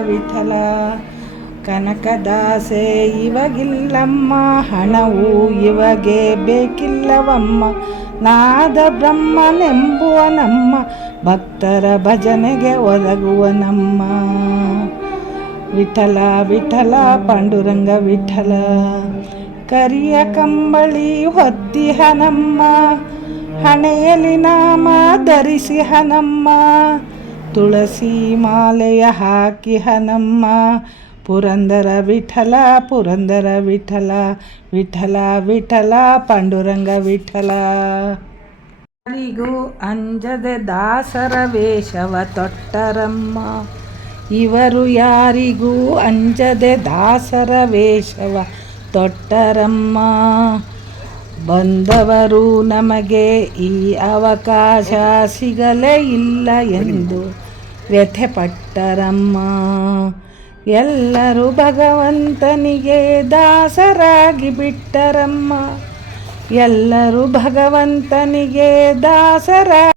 ವಿಠಲ. ಕನಕದಾಸೆ ಇವಾಗಿಲ್ಲಮ್ಮ, ಹಣವು ಇವಗೆ ಬೇಕಿಲ್ಲವಮ್ಮ. ನಾದ ಬ್ರಹ್ಮನೆಂಬುವ ನಮ್ಮ ಭಕ್ತರ ಭಜನೆಗೆ ಒದಗುವನಮ್ಮ. ವಿಠಲ ವಿಠಲ ಪಾಂಡುರಂಗ ವಿಠಲ. ಕರಿಯ ಕಂಬಳಿ ಹೊತ್ತಿಹನಮ್ಮ, ಹಣೆಯಲ್ಲಿ ನಾಮ ಧರಿಸಿಹನಮ್ಮ. ತುಳಸಿ ಮಾಲೆಯ ಹಾಕಿಹನಮ್ಮ. ಪುರಂದರ ವಿಠಲ ಪುರಂದರ ವಿಠಲ. ವಿಠಲ ವಿಠಲ ಪಾಂಡುರಂಗ ವಿಠಲ. ಯಾರಿಗೂ ಅಂಜದೆ ದಾಸರ ವೇಷವ ತೊಟ್ಟರಮ್ಮ, ಇವರು ಯಾರಿಗೂ ಅಂಜದೆ ದಾಸರ ವೇಷವ ತೊಟ್ಟರಮ್ಮ. ಬಂದವರು ನಮಗೆ ಈ ಅವಕಾಶ ಸಿಗಲೇ ಇಲ್ಲ ಎಂದು ವ್ಯಥೆಪಟ್ಟರಮ್ಮ. ಎಲ್ಲರೂ ಭಗವಂತನಿಗೆ ದಾಸರಾಗಿ ಬಿಟ್ಟರಮ್ಮ. ಎಲ್ಲರೂ ಭಗವಂತನಿಗೆ ದಾಸರ